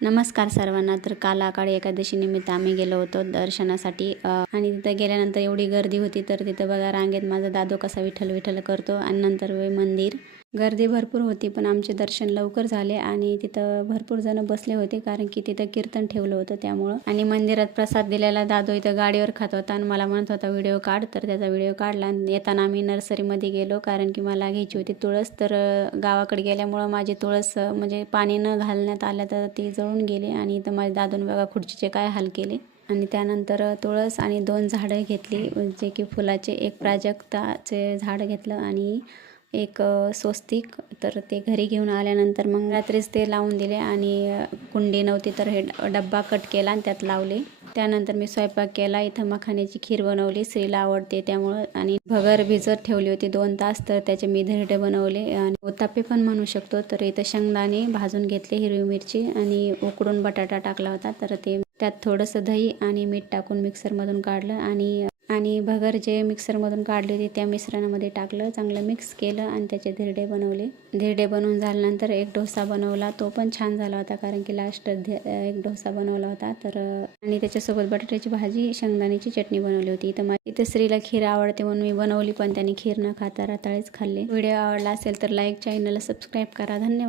नमस्कार सर्वांना. तर काल आषाढी एकादशी निमित्त आम्ही गेलो होतो दर्शनासाठी आणि तिथं गेल्यानंतर एवढी गर्दी होती. तर तिथं बघा रांगेत माझा दादू कसा विठ्ठल विठ्ठल करतो आणि नंतर मंदिर. गर्दी भरपूर होती पण आमचे दर्शन लवकर झाले आणि तिथं भरपूर जण बसले होते कारण की तिथं कीर्तन ठेवलं होतं त्यामुळं. आणि मंदिरात प्रसाद दिलेला दादू इथं गाडीवर खात होता आणि मला म्हणत होता व्हिडिओ काढ. तर त्याचा व्हिडिओ काढला आणि येताना आम्ही नर्सरीमध्ये गेलो कारण की मला घ्यायची होती तुळस. तर गावाकडे गेल्यामुळं माझी तुळस म्हणजे पाणी न घालण्यात आलं तर ती जळून गेली आणि इथं माझ्या दादून बघा खुर्चीचे काय हाल केले. आणि त्यानंतर तुळस आणि 2 झाडं घेतली जे की फुलाचे. एक प्राजक्ताचे झाड घेतलं आणि एक स्वस्तिक. तर ते घरी घेऊन आल्यानंतर मग रात्रीच ते लावून दिले आणि कुंडी नव्हती तर हे डब्बा कट केला आणि त्यात लावले. त्यानंतर मी स्वयंपाक केला. इथं मखाण्याची खीर बनवली, श्रीला आवडते त्यामुळं. आणि भगर भिजत ठेवली होती 2 तास तर त्याचे मी धिरडे बनवले आणि उत्तापे पण म्हणू शकतो. तर इथं शेंगदाणे भाजून घेतले, हिरवी मिरची आणि उकडून बटाटा टाकला होता. तर ते त्यात थोडंसं दही आणि मीठ टाकून मिक्सरमधून काढलं आणि भगर जे मिक्सरमधून काढले होते त्या मिश्रणामध्ये टाकलं, चांगलं मिक्स केलं आणि त्याचे धिरडे बनवले. धिरडे बनवून झाल्यानंतर एक डोसा बनवला, तो पण छान झाला होता कारण की लास्ट एक डोसा बनवला होता. तर आणि त्याच्यासोबत बटाट्याची भाजी, शेंगदाण्याची चटणी बनवली होती. इथं श्रीला खीर आवडते म्हणून मी बनवली पण त्यांनी खीर न खाता रताळेच खाल्ले. व्हिडिओ आवडला असेल तर लाईक, चॅनलला सबस्क्राईब करा. धन्यवाद.